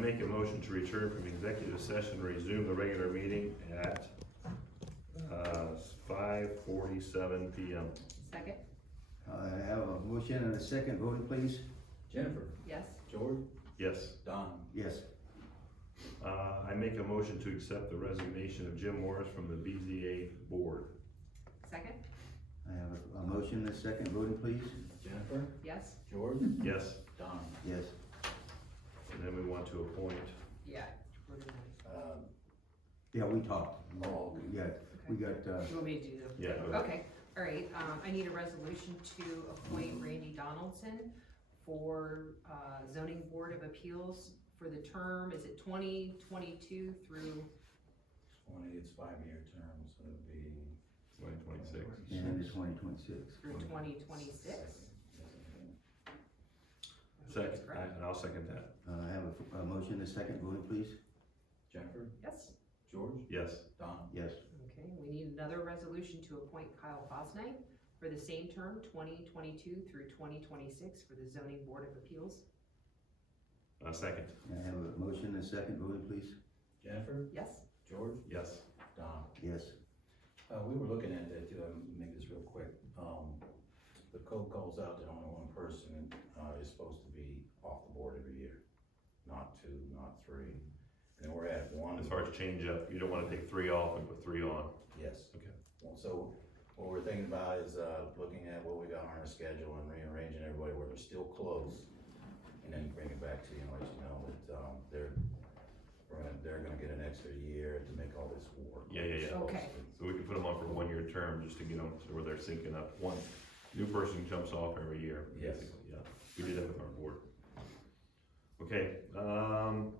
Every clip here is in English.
make a motion to return from executive session, and resume the regular meeting at 5:47 PM. Second? I have a motion and a second, voting please. Jennifer, Yes. George, Yes. Don, Yes. I make a motion to accept the resignation of Jim Morris from the BZA board. Second? I have a motion and a second, voting please. Jennifer, Yes. George, Yes. Don. Yes. And then we want to appoint, Yeah. Yeah, we talked. Oh, okay. We got, You want me to do them? yeah, Okay, all right, I need a resolution to appoint Randy Donaldson for, zoning board of appeals for the term, is it 2022 through, 20, it's 5-year term, so it'd be. 2026. and it's 2026. through 2026? Second, and I'll second that. I have a motion and a second, voting please. Jennifer, Yes. George, Yes. Don. Yes. Okay, we need another resolution to appoint Kyle Fosnight for the same term, 2022 through 2026 for the zoning board of appeals. Second. I have a motion and a second, voting please. Jennifer, Yes. George, Yes. Don. Yes. We were looking at that too, I'll make this real quick. The code calls out that only one person, is supposed to be off the board every year. Not 2, not 3. And we're at 1. As far as change up, you don't wanna take 3 off and put 3 on. Yes. Okay. Well, so what we're thinking about is, looking at what we got on our schedule and rearranging everybody where they're still close. And then bring it back to you and let you know that, they're gonna get an extra year to make all this work. Yeah. Okay. So we can put them on for a 1-year term, just to get them to where they're syncing up. One new person jumps off every year, Yes. basically, yeah. We did that with our board. Okay,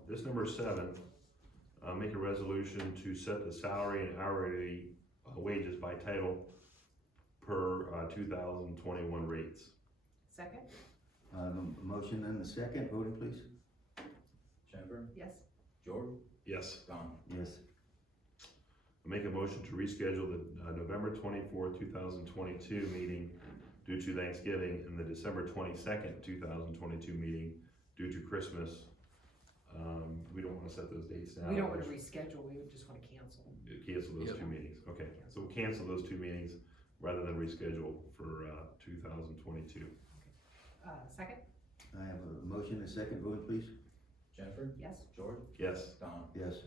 this number 7, make a resolution to set the salary and hourly wages by title per 2021 rates. Second? I have a motion and a second, voting please. Jennifer, Yes. George, Yes. Don. Yes. Make a motion to reschedule the November 24th, 2022 meeting due to Thanksgiving and the December 22nd, 2022 meeting due to Christmas. We don't wanna set those dates now. We don't want to reschedule, we would just want to cancel. Cancel those 2 meetings, okay, so we'll cancel those 2 meetings rather than reschedule for 2022. Second? I have a motion and a second, voting please. Jennifer, Yes. George, Yes, Don. Yes.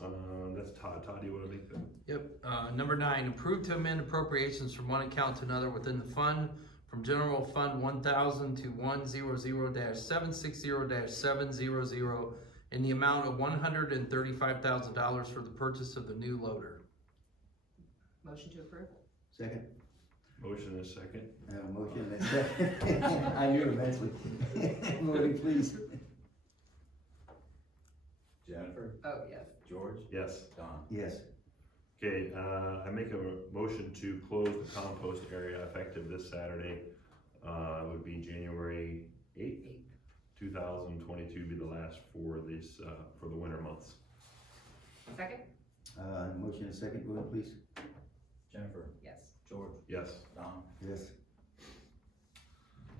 that's Todd. Todd, do you wanna make that? Yep, number 9, approve to amend appropriations from one account to another within the fund, from general fund 1000 to 100-760-700 in the amount of $135,000 for the purchase of the new loader. Motion to approve? Second. Motion and a second. I have a motion and a second. I knew eventually. Voting please. Jennifer, Oh, yes. George, Yes. Don. Yes. Okay, I make a motion to close the compost area effective this Saturday. It would be January 8th, 2022 be the last for this, for the winter months. Second? Motion and a second, voting please. Jennifer, Yes. George, Yes. Don. Yes.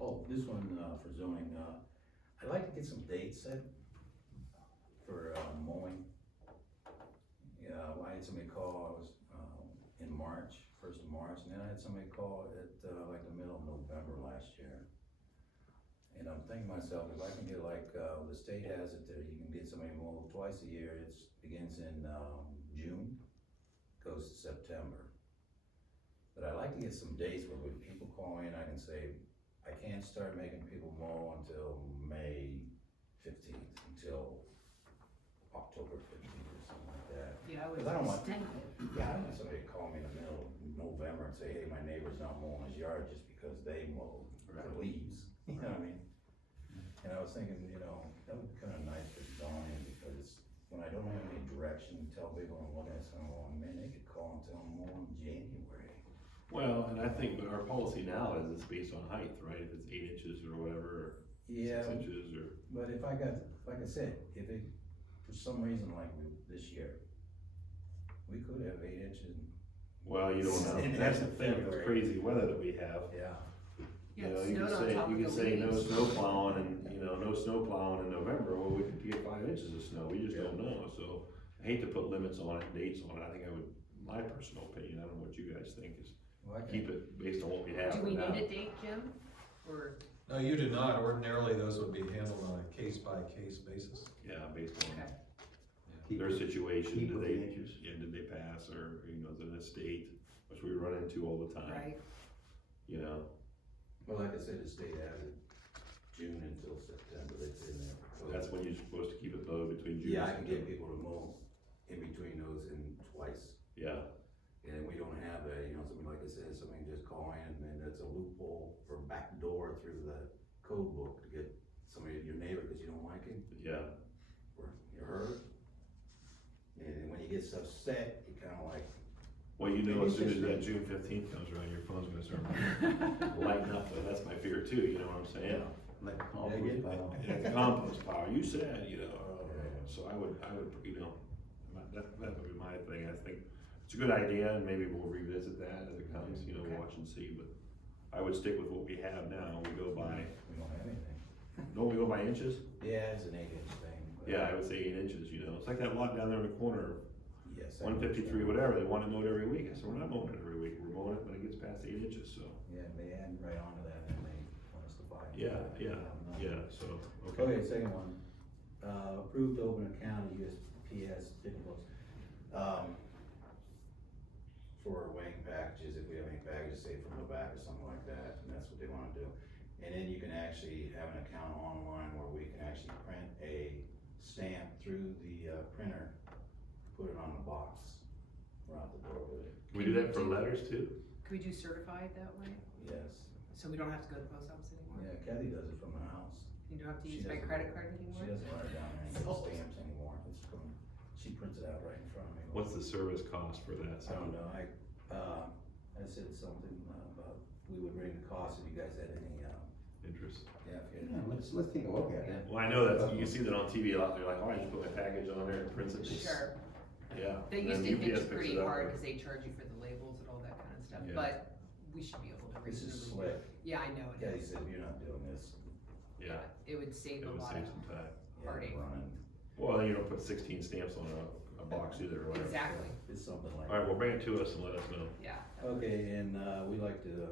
Oh, this one, for zoning, I'd like to get some dates set for, mowing. Yeah, I had somebody call, I was, in March, 1st of March, and then I had somebody call at, like the middle of November last year. And I'm thinking to myself, if I can get like, the state has it that you can get somebody mowed twice a year, it begins in, June, goes to September. But I'd like to get some dates where when people call in, I can say, I can't start making people mow until May 15th, until October 15th or something like that. Yeah, I would 'Cause I don't want- extend it. Yeah, I don't want somebody to call me in the middle of November and say, hey, my neighbor's not mowing his yard just because they mowed the leaves, you know what I mean? And I was thinking, that would be kinda nice for zoning, because when I don't have any direction, tell people I'm looking at something, well, man, they could call and tell them more in January. Well, and I think our policy now is it's based on height, right? If it's 8 inches or whatever, or Yeah, 6 inches or. but if I got, like I said, if it, for some reason, like this year, we could have 8 inches. Well, you don't know. That's the thing, with the crazy weather that we have. Yeah. You Yeah, know, it you snowed can on say, top you of can the say no leaves. snow plowing and, you know, no snow plowing in November, well, we could get 5 inches of snow, we just don't know, so. I hate to put limits on it, dates on it, I think I would, my personal opinion, I don't know what you guys think, is Well, I can- keep it based on what we have Do for we now. need a date, Jim? Or, No, you do not. Ordinarily, those would be handled on a case-by-case basis. Yeah, based on okay, Keep their it- situation, keep did with they, the inches. yeah, did they pass, or, you know, the state, which we run into all the time, right, you know? Well, like I said, the state has it June until September, it's in there. So- That's when you're supposed to keep it low between June. Yeah, I and can get September. people to mow in between those in twice. Yeah, And we don't have that, you know, something like I said, somebody just call in, and then that's a loophole for back door through the code book to get somebody, your neighbor, cause you don't like him, yeah, or you're hurt. And when you get upset, you kinda like, well, you know, Maybe as soon as just- that June 15th comes around, your phone's gonna start lighting up, but that's my fear too, you know what I'm saying? Like Yeah, compost get- pile. Yeah, the compost pile, you said, you know, so I would, you know, that would be my thing, I think it's a good idea, and maybe we'll revisit that as it comes, you know, Okay. watch and see, but I would stick with what we have now, we go by, we don't have anything. don't we go by inches? Yeah, it's an 8-inch thing. but- Yeah, I would say 8 inches, you know, it's like that lot down there in the corner, Yes. I 153, whatever, they want it mowed every week, I said, we're not mowing it every week, we're mowing it when it gets past 8 inches, so. Yeah, they add right onto that, and they want us to buy it. Yeah, so, okay. Okay, second one, approved to open account at USPS ticket books. For weighing packages, if we have any packages, say from the back or something like that, and that's what they wanna do. And then you can actually have an account online where we can actually print a stamp through the printer, put it on the box, run out the door with it. Can we do that for letters too? can we do certified that way? Yes, So we don't have to go to the post office anymore? yeah, Kathy does it from the house. You don't have to She use my doesn't- credit card She anymore? doesn't run it down there and get Sold. stamps anymore, it's from, she prints it out right in front of me. What's the service cost for that? I don't know, I said something about, we would bring the cost if you guys had any, Interest. yeah, if you Yeah, had any. let's take a look at it. Well, I know that, you see that on TV a lot, they're like, oh, I just put my package on there and prints it. Sure, Yeah. they and used then to think UPS it's picks pretty it up, hard, or- cause they charge you for the labels and all that kind of stuff, Yeah. but we should be able to This is reasonably. slick, Yeah, I know it Kathy is. said, you're not doing this, Yeah, It would save it a would lot save of, some time. yeah, Heartache. running, Well, you don't put 16 stamps on a box either, or whatever. exactly, it's something like. All right, well, bring it to us and let us know. yeah. Okay, and, we like to,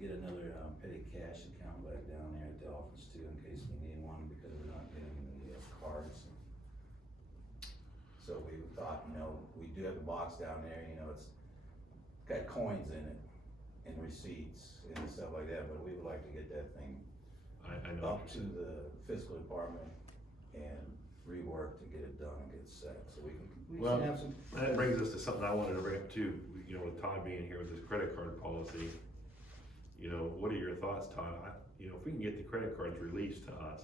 get another, petty cash account back down there at the office too, in case we need one, because we're not getting the cards. So we thought, you know, we do have a box down there, you know, it's got coins in it, and receipts and stuff like that, but we would like to get that thing I know. up to the fiscal department and rework to get it done and get set, so we can Well, have some. That brings us to something I wanted to bring up too, you know, with Todd being here with his credit card policy. You know, what are your thoughts, Todd? You know, if we can get the credit cards released to us,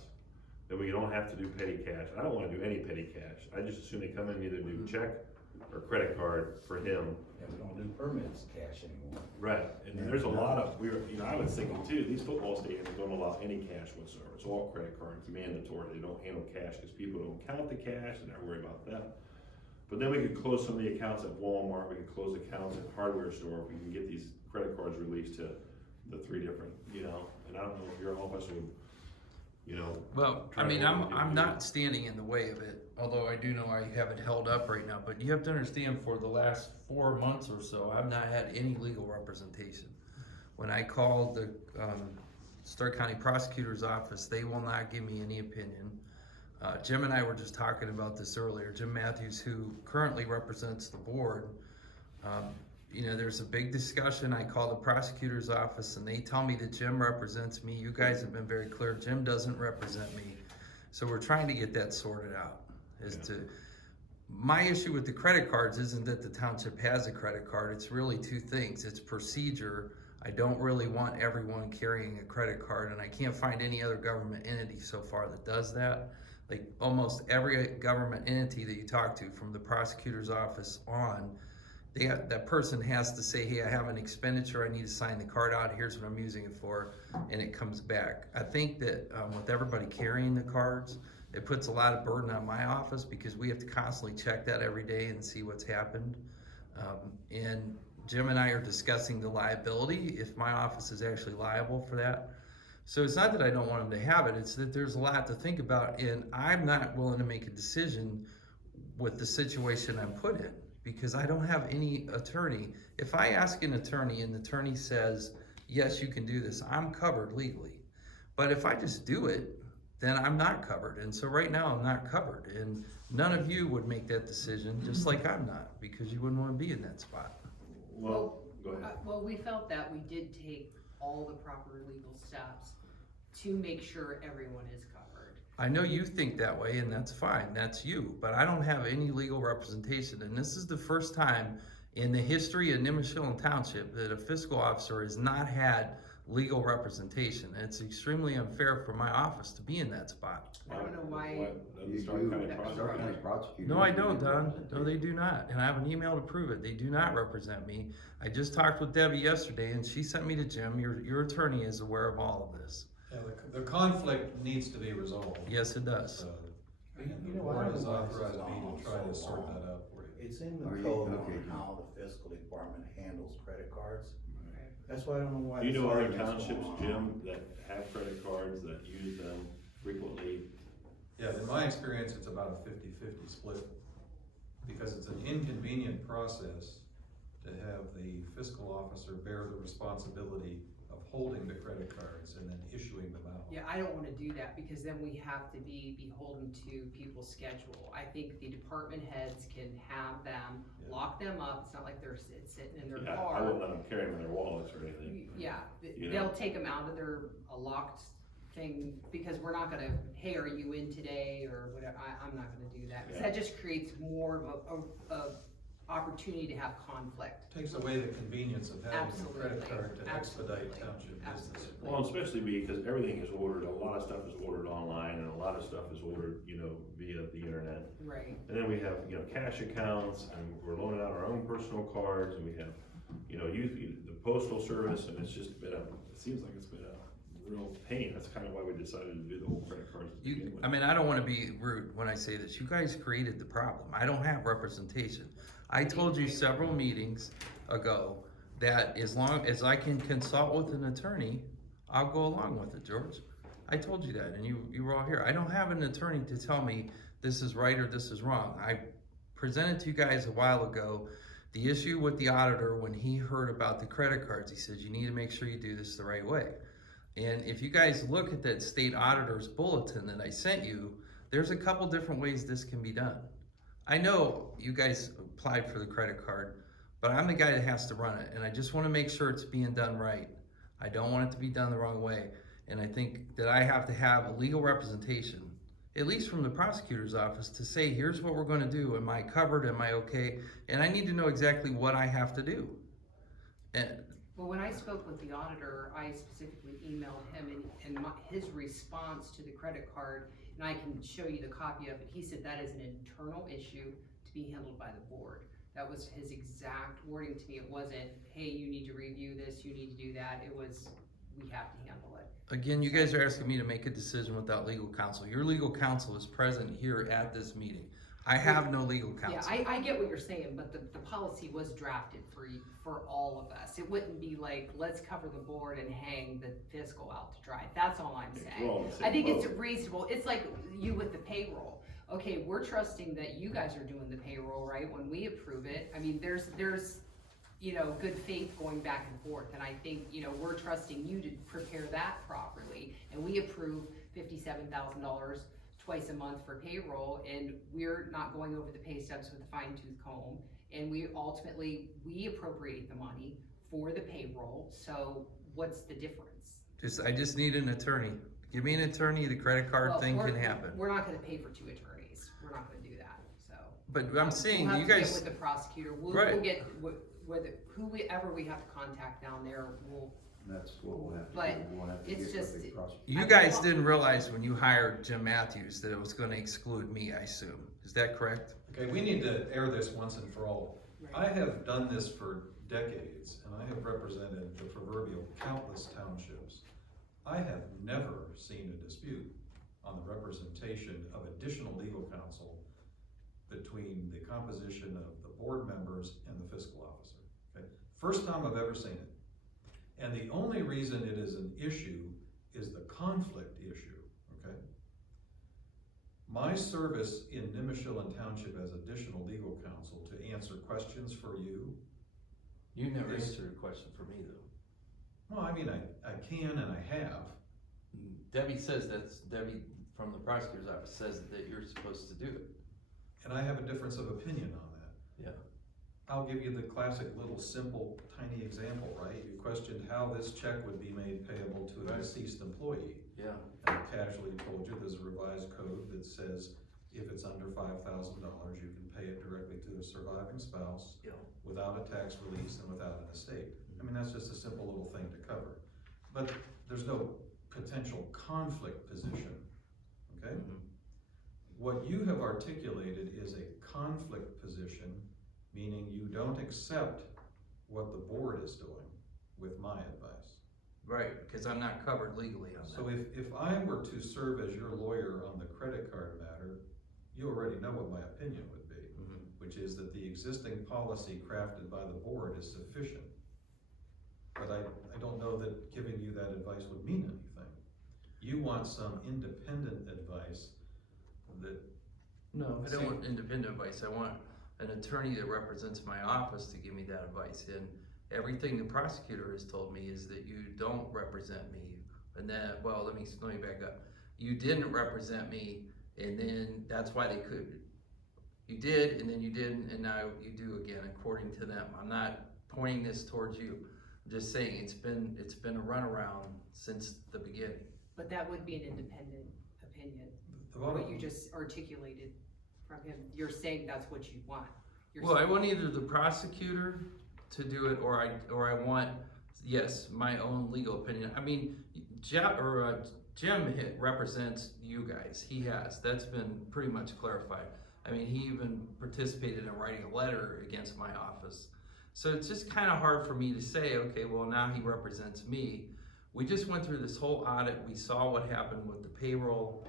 then we don't have to do petty cash. I don't wanna do any petty cash. I just assume they come in and either do check or credit card for him. Yeah, we don't do permits cash anymore. Right, and there's a lot of, you know, I was thinking too, these football stadiums don't allow any cash whatsoever. It's all credit cards, mandatory. They don't handle cash because people don't count the cash and they're worried about that. But then we could close some of the accounts at Walmart, we could close accounts at hardware store, if we can get these credit cards released to the 3 different, you know, and I don't know if your office would, you know. Well, I try to mean, hold it I'm to- not standing in the way of it, although I do know I have it held up right now, but you have to understand, for the last 4 months or so, I've not had any legal representation. When I called the, Stark County Prosecutor's Office, they will not give me any opinion. Jim and I were just talking about this earlier. Jim Matthews, who currently represents the board, you know, there's a big discussion. I call the prosecutor's office and they tell me that Jim represents me. You guys have been very clear, Jim doesn't represent me. So we're trying to get that sorted out. My issue with the credit cards isn't that the township has a credit card, it's really 2 things. It's procedure. I don't really want everyone carrying a credit card, and I can't find any other government entity so far that does that. Like almost every government entity that you talk to, from the prosecutor's office on, that person has to say, hey, I have an expenditure, I need to sign the card out, here's what I'm using it for, and it comes back. I think that with everybody carrying the cards, it puts a lot of burden on my office because we have to constantly check that every day and see what's happened. And Jim and I are discussing the liability, if my office is actually liable for that. So it's not that I don't want him to have it, it's that there's a lot to think about, and I'm not willing to make a decision with the situation I'm put in, because I don't have any attorney. If I ask an attorney and the attorney says, yes, you can do this, I'm covered legally. But if I just do it, then I'm not covered. And so right now I'm not covered. And none of you would make that decision, just like I'm not, because you wouldn't want to be in that spot. Well, go ahead. Well, we felt that we did take all the proper legal steps to make sure everyone is covered. I know you think that way, and that's fine, that's you, but I don't have any legal representation. And this is the first time in the history of Nimishillen Township that a fiscal officer has not had legal representation. And it's extremely unfair for my office to be in that spot. I don't know why. You Stark County do, prosecutor. Stark County prosecutor. No, I don't, Don. No, they do not. And I have an email to prove it. They do not represent me. I just talked with Debbie yesterday, and she sent me to Jim. Your attorney is aware of all of this. Yeah, the conflict needs to be resolved. Yes, it does. So, You the know, I board don't has know why this has authorized gone me on to try so to sort long. that out for you. It's in the Are you- code okay, on Jim. how the fiscal department handles credit cards. That's why I don't know why. Do you this know other argument's townships, going Jim, on. that have credit cards, that use them frequently? Yeah, in my experience, it's about a 50-50 split, because it's an inconvenient process to have the fiscal officer bear the responsibility of holding the credit cards and then issuing them out. Yeah, I don't wanna do that, because then we have to be beholden to people's schedule. I think the department heads can have them, Yeah. lock them up, it's not like they're sitting in their Yeah, I car. wouldn't let them carry them in their wallets or anything. Yeah, You they'll know. take them out of a locked thing, because we're not gonna, hey, are you in today, or whatever, I'm not gonna do that. 'Cause Yeah. that just creates more of a opportunity to have conflict. Takes away the convenience of having a credit Absolutely. card to expedite Absolutely. township business. Absolutely. Well, especially because everything is ordered, a lot of stuff is ordered online, and a lot of stuff is ordered, via the internet. Right. And then we have, cash accounts, and we're loaning out our own personal cards, and we have, the postal service, and it's just been it seems like it's been a real pain. That's kind of why we decided to do the whole credit cards to begin with. I mean, I don't wanna be rude when I say this. You guys created the problem. I don't have representation. I told you several meetings ago that as long as I can consult with an attorney, I'll go along with it, George. I told you that, and you were all here. I don't have an attorney to tell me this is right or this is wrong. I presented to you guys a while ago the issue with the auditor when he heard about the credit cards. He says, you need to make sure you do this the right way. And if you guys look at that state auditor's bulletin that I sent you, there's a couple different ways this can be done. I know you guys applied for the credit card, but I'm the guy that has to run it, and I just wanna make sure it's being done right. I don't want it to be done the wrong way, and I think that I have to have a legal representation, at least from the prosecutor's office, to say, here's what we're gonna do, am I covered, am I okay? And I need to know exactly what I have to do. And Well, when I spoke with the auditor, I specifically emailed him, and his response to the credit card, and I can show you the copy of it, he said that is an internal issue to be handled by the board. That was his exact wording to me. It wasn't, hey, you need to review this, you need to do that. It was, we have to handle it. again, you guys are asking me to make a decision without legal counsel. Your legal counsel is present here at this meeting. I have no legal Yeah, counsel. I get what you're saying, but the policy was drafted for all of us. It wouldn't be like, let's cover the board and hang the fiscal out to dry. That's all I'm We're saying. all in the same I think it's boat. reasonable. It's like you with the payroll. Okay, we're trusting that you guys are doing the payroll, right, when we approve it. I mean, there's, good faith going back and forth, and I think, we're trusting you to prepare that properly. And we approve $57,000 twice a month for payroll, and we're not going over the pay stubs with a fine tooth comb. And we appropriate the money for the payroll, so what's the difference? I just need an attorney. Give me an attorney, the credit card Well, thing we're- can happen. We're not gonna pay for two attorneys, we're not gonna do that, so. But I'm saying, We'll have you to get guys, with the prosecutor, we'll Right. get, whoever we have to contact down there, That's what we'll have to But do. We'll have to it's get with just- the prosecutor. you guys didn't realize when you hired Jim Matthews that it was gonna exclude me, I assume. Is that correct? Okay, we need to air this once and for all. I Right. have done this for decades, and I have represented the proverbial countless townships. I have never seen a dispute on the representation of additional legal counsel between the composition of the board members and the fiscal officer. Okay, First time I've ever seen it. And the only reason it is an issue is the conflict issue, okay? My service in Nimishillen Township as additional legal counsel to answer questions for you. You never Yes. answered a question for me though. Well, I mean, I can and I have. Debbie from the prosecutor's office says that you're supposed to do it. And I have a difference of opinion on that. Yeah. I'll give you the classic little simple tiny example, right? You questioned how this check would be made payable to a Right. deceased employee. Yeah. And I casually told you there's a revised code that says if it's under $5,000, you can pay it directly to the surviving spouse Yeah. without a tax release and without an estate. I mean, that's just a simple little thing to cover. But there's no potential conflict position, okay? What you have articulated is a conflict position, meaning you don't accept what the board is doing with my advice. Right, because I'm not covered legally on that. So if I were to serve as your lawyer on the credit card matter, you already know what my opinion would be, which is that the existing policy crafted by the board is sufficient. But I don't know that giving you that advice would mean anything. You want some independent advice that. No, I don't want independent advice. I want an attorney that represents my office to give me that advice. And everything the prosecutor has told me is that you don't represent me. And that, well, let me back up. You didn't represent me, and then that's why they could. You did, and then you didn't, and now you do again, according to them. I'm not pointing this towards you. I'm just saying it's been a runaround since the beginning. But that would be an independent opinion, what you just articulated from him. You're saying that's what you want. Well, I want either the prosecutor to do it, or I want, yes, my own legal opinion. I mean, Jim represents you guys. He has. That's been pretty much clarified. I mean, he even participated in writing a letter against my office. So it's just kind of hard for me to say, okay, well, now he represents me. We just went through this whole audit. We saw what happened with the payroll,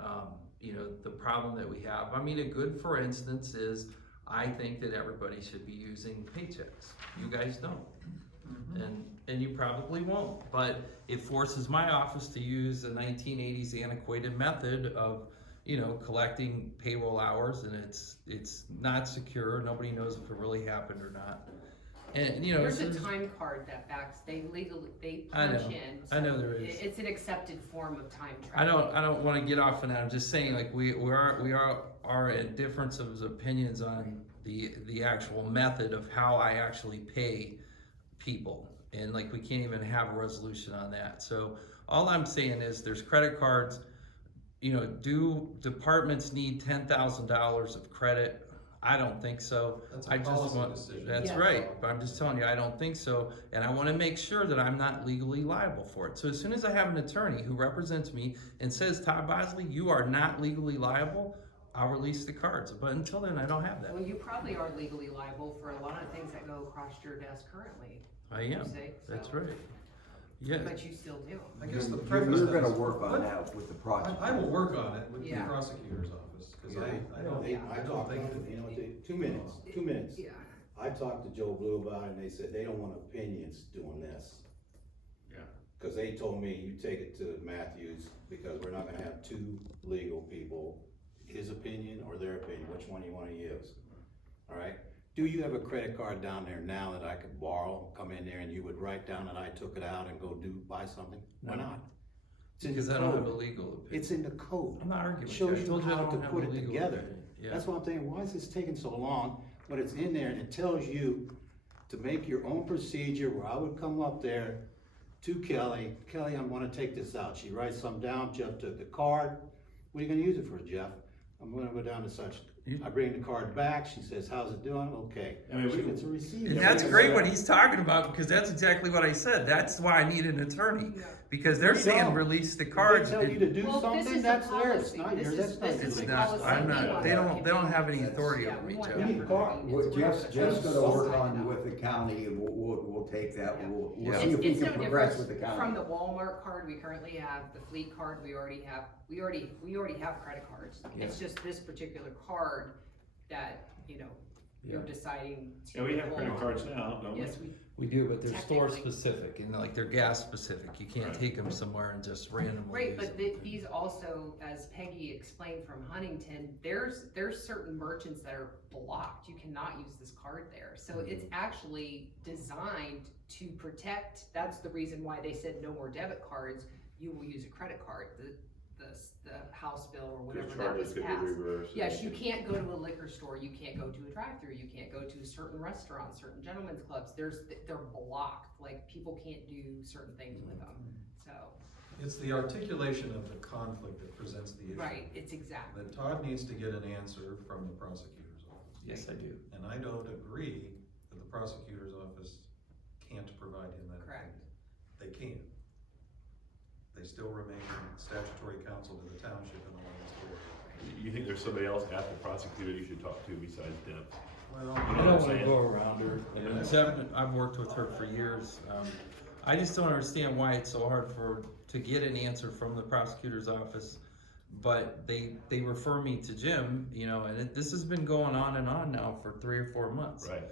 the problem that we have. I mean, a good for instance is I think that everybody should be using paychecks. You guys don't. And you probably won't. But it forces my office to use a 1980s antiquated method of, collecting payroll hours, and it's not secure. Nobody knows if it really happened or not. And there's a time card that backs. They punch in. I know there is. It's an accepted form of time tracking. I don't want to get off on that. I'm just saying, like we are at difference of opinions on the actual method of how I actually pay people, and like we can't even have a resolution on that. So all I'm saying is there's credit cards. Do departments need $10,000 of credit? I don't think so. That's a policy decision. That's Yes. right, but I'm just telling you, I don't think so, and I want to make sure that I'm not legally liable for it. So as soon as I have an attorney who represents me and says, Todd Bosley, you are not legally liable, I'll release the cards. But until then, I don't have that. Well, you probably are legally liable for a lot of things that go across your desk currently. I am. You say, That's so. right. Yes. But you still do. I guess the You're preface. gonna work on that with the prosecutor. I will work on it with the Yeah. prosecutor's office, because Yeah. I don't Yeah. I don't talked, think. two minutes. Yeah. I talked to Joe Blue about it and they said they don't want opinions doing this. Yeah. Cause they told me you take it to Matthews because we're not gonna have two legal people, his opinion or their opinion, which one you wanna use. Alright, do you have a credit card down there now that I could borrow, come in there and you would write down that I took it out and go buy something? Why No. not? It's in Because the I don't have a code. legal opinion. It's in the code. I'm not arguing with Shows I you told you I how don't to have put a it legal together. opinion. Yeah. That's what I'm saying, why is this taking so long? But it's in there and it tells you to make your own procedure where I would come up there to Kelly, I'm gonna take this out. She writes something down, Jeff took the card. What are you gonna use it for, Jeff? I'm gonna go down to such, I bring the card back, she says, how's it doing? Okay. I mean, She we- gets a receipt. And that's great what he's talking about, because that's exactly what I said. That's why I need an attorney. Yeah. Because they're You saying don't. release the If cards. they tell you to do Well, this something, is that's the theirs, policy. not This yours, is- that's not this your is It's the legal. not, policy. I'm We not, want they that don't have any convenience. authority Yeah, over we me, want Jeff. We that need a for car. convenience. Jeff's gonna Just work sign on it with the county, and we'll take that, Yeah. we'll Yeah. see if we It's can no progress different with the from county. the Walmart card we currently have, the fleet card we already have. We already have credit cards. Yeah. It's just this particular card that, you're Yeah. deciding to. Yeah, we have credit hold. cards now, don't we? Yes, we, We do, but they're store Technically. specific and like they're gas specific. You can't Right. take them somewhere and just randomly right, use but them. these also, as Peggy explained from Huntington, there's certain merchants that are blocked. You cannot use this card there. So it's actually designed to protect, that's the reason why they said no more debit cards, you will use a credit card. The House bill or whatever Because that charges was could be passed. reversed. Yes, you can't go to a liquor store, you can't go to a drive-through, you can't go to certain restaurants, certain gentlemen's clubs, they're blocked, like, people can't do certain things with them, so, It's the articulation of the conflict that presents the issue. right, it's exactly, That Todd needs to get an answer from the prosecutor's office. Yes, I do. And I don't agree that the prosecutor's office can't provide him that. correct. They can. They still remain statutory counsel to the township in the last area. You think there's somebody else at the prosecutor you should talk to besides Deb? Well, I what don't I'm wanna saying? go around her. I mean, Deb, I've worked with her for years. I just don't understand why it's so hard to get an answer from the prosecutor's office. But they refer me to Jim, you know, and this has been going on and on now for 3 or 4 months. Right.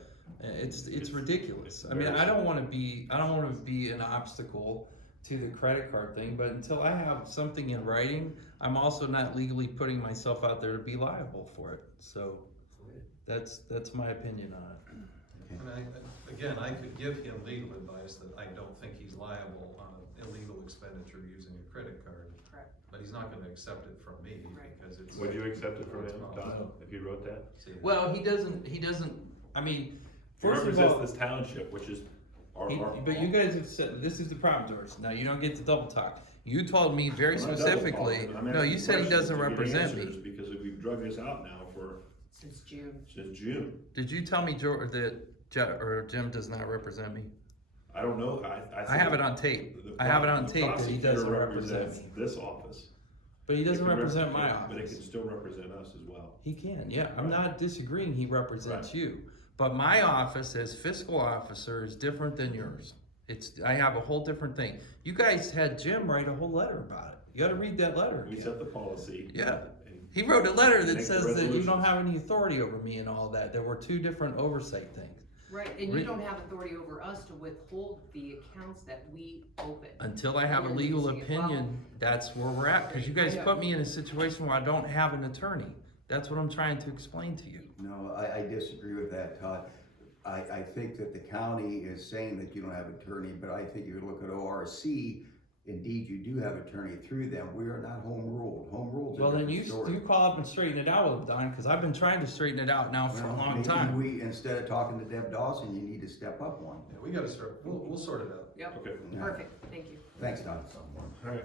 It's ridiculous. it's I mean, I don't embarrassing. wanna be an obstacle to the credit card thing, but until I have something in writing, I'm also not legally putting myself out there to be liable for it. So that's my opinion on it. and again, I could give him legal advice that I don't think he's liable on an illegal expenditure using a credit card. Correct. But he's not gonna accept it from me Right. because it's. Would you accept it from him, it's Don, if he wrote that? See, Well, he doesn't, I mean, He first of represents all, this township, which is our. but you guys have said, this is the problem, George. Now, you don't get to double talk. You told me very I'm not specifically, double talking. I'm no, you asking said he questions doesn't to get represent answers me. Because we've drug this out now Since June. since June. Did you tell me George, that Jim does not represent me? I don't know, I have it on tape. I have it on tape that he doesn't represent me. This office. But he It doesn't can represent my But it office. can still represent us as well. He can, yeah. I'm not disagreeing he represents Right. you. But my office as fiscal officer is different than yours. I have a whole different thing. You guys had Jim write a whole letter about it. You gotta read that letter We again. set the policy. Yeah. and- He wrote a letter that Make the says that you don't resolutions. have any authority over me and all that. There were 2 different oversight things. Right, and you Re- don't have authority over us to withhold the accounts that we open. Until I have a You're legal using it well. opinion, that's where we're at. Cause you guys Yeah. put me in a situation where I don't have an attorney. That's what I'm trying to explain to you. No, I disagree with that, Todd. I think that the county is saying that you don't have attorney, but I think if you look at ORC, indeed you do have attorney through them. We are not home ruled. Home rule's a Well, then different story. you call up and straighten it out with them, Don, cause I've been trying to straighten it out now for a Well, long maybe time. We, instead of talking to Deb Dawson, you need to step up one. Yeah, we gotta start, we'll sort it out. Yep, Okay, Yeah. perfect, thank you. Thanks, Todd. alright.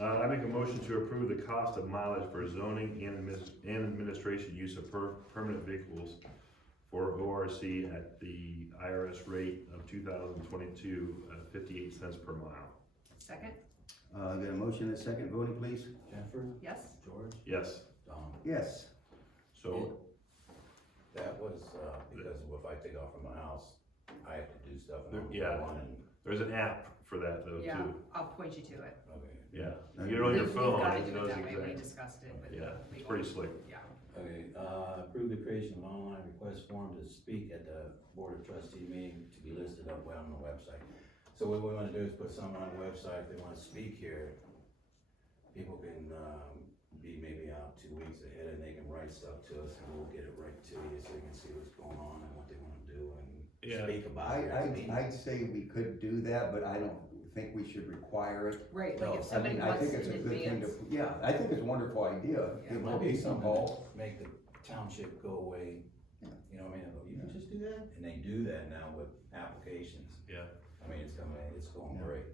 I make a motion to approve the cost of mileage for zoning and administration use of permanent vehicles for ORC at the IRS rate of 2022, 58 cents per mile. Second, Got a motion and a second, voting please? Jennifer, yes? George, Yes, Don, Yes. so, that was, because if I take off from my house, I have to do stuff and I'm Yeah. going and, there's an app for that though, Yeah, too. I'll point you to it. okay. Yeah, you get it on your We've phone, gotta it do knows that way. We exactly. discussed it, but. Yeah, it's pretty slick. Yeah, Okay, approve the creation of an online request form to speak at the Board of Trustee meeting to be listed up well on the website. So what we wanna do is put something on the website, if they wanna speak here, people can, be maybe out 2 weeks ahead and they can write stuff to us and we'll get it right to you so you can see what's going on and what they wanna do Yeah. and speak about it. I'd say we could do that, but I don't think we should require it. right, No, like if I somebody mean, I wants think it's in a good thing advance. to, yeah, I think it's a wonderful idea. Yeah. Get It more might be people something involved. to make the township go away, Yeah. you know what I mean, you can just do that, and they do that now with applications. Yeah. I mean, it's coming, it's going Yeah. great,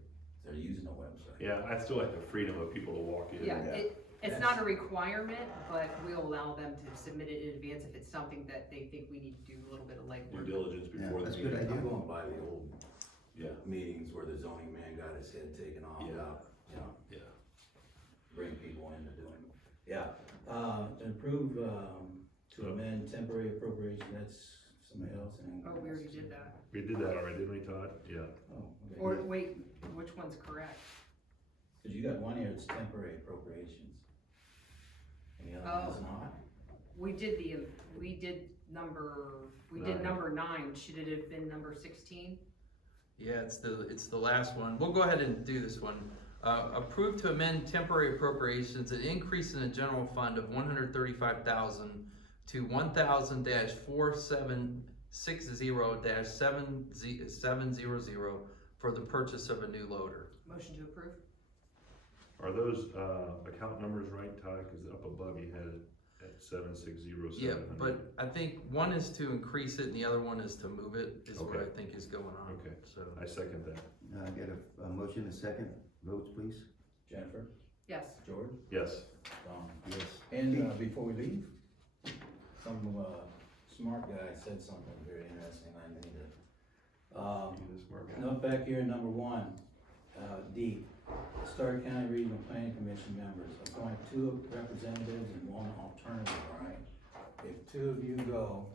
they're using the website. Yeah, I still like the freedom of people to walk in. Yeah, Yeah. it's not a requirement, but we'll allow them to submit it in advance if it's something that they think we need to do a little bit of Due legwork. diligence before the that's a good meeting. idea. I'm going by the old Yeah, meetings where the zoning man got his head taken off Yeah. about, you know, yeah. bring people in to do it. Yeah, to approve, to amend temporary appropriation, that's somebody else. and- Oh, we already did that. We did that already, didn't we, Todd? Yeah. Oh, okay. Or wait, which one's correct? Cause you got one here, it's temporary appropriations. And the other one is not. We did we did Nine. number 9, should it have been number 16? Yeah, it's the last one. We'll go ahead and do this one. Approve to amend temporary appropriations and increase in the general fund of 135,000 to 1,4760-700 for the purchase of a new loader. Motion to approve? Are those, account numbers right, Todd? Cause up above you had it at 760. Yeah, but I think one is to increase it and the other one is to move it, is what Okay. I think is going on. Okay. So, I second that. I get a motion, a second, votes please. Jennifer, Yes. George, Yes. Don. Yes. And, before we leave, some, smart guy said something very interesting, I need to, You the smart guy. note back here, number 1, D, Stark County Regional Planning Commission members, appoint 2 representatives and 1 alternative, right? If 2 of you go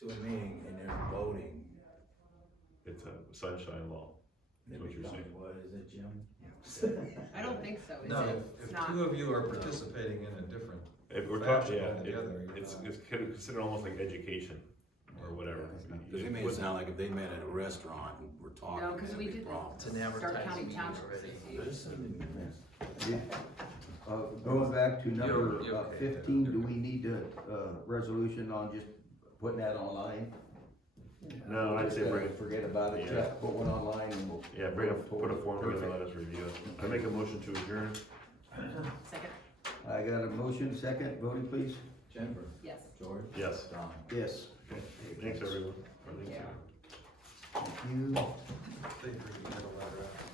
to a meeting and they're voting, It's a sunshine law. it That's what you're becomes, saying. what is it, Jim? I don't think so, is No. it? If It's not. 2 of you are participating in a different If we're fashion talking, yeah, altogether, you're it's not- considered almost like education or whatever. Cause they made it sound like if they met at a restaurant and were talking, No, 'cause that'd we be a did problem. it's an Stark advertising County meeting Township already. Association. Going back to number You're okay. 15, do we need a, resolution on just putting that online? No, I'd say bring it, Forget about it, Yeah. just put one online and we'll. yeah, put a form together and let us review it. I make a motion to adjourn. Second? I got a motion, second, voting please. Jennifer, Yes. George, Yes. Don. Yes. Okay. Thanks, everyone. Yeah. Thank you. They agreed to get a letter out.